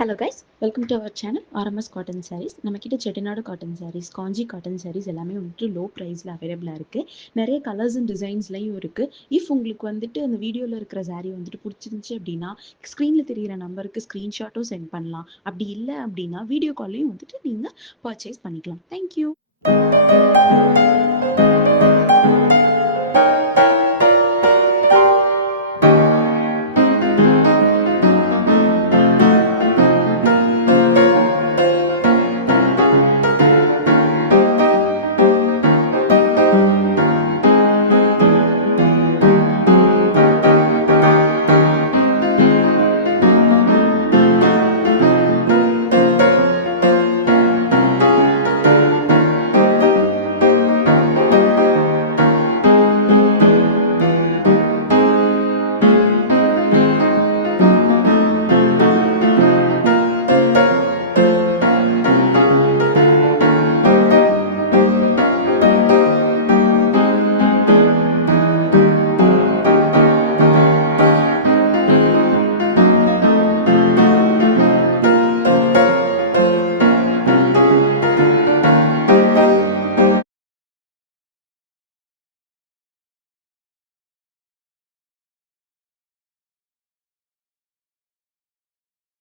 Hello guys, welcome to our channel RMS cotton saris. நம்மக்கிட்ட Chettinad cotton saris, Kanchi cotton saris எல்லாமே வந்துட்டு low ப்ரைஸில் அவைலபிளாக இருக்குது. நிறைய கலர்ஸ் அண்ட் டிசைன்ஸ்லையும் இருக்குது. இஃப் உங்களுக்கு வந்துட்டு அந்த வீடியோவில் இருக்கிற சாரீ வந்துட்டு பிடிச்சிருந்துச்சி அப்படின்னா ஸ்க்ரீனில் தெரிகிற நம்பருக்கு ஸ்க்ரீன்ஷாட்டும் சென்ட் பண்ணலாம். அப்படி இல்லை அப்படின்னா வீடியோ கால்லையும் வந்துட்டு நீங்கள் பர்ச்சேஸ் பண்ணிக்கலாம். தேங்க்யூ.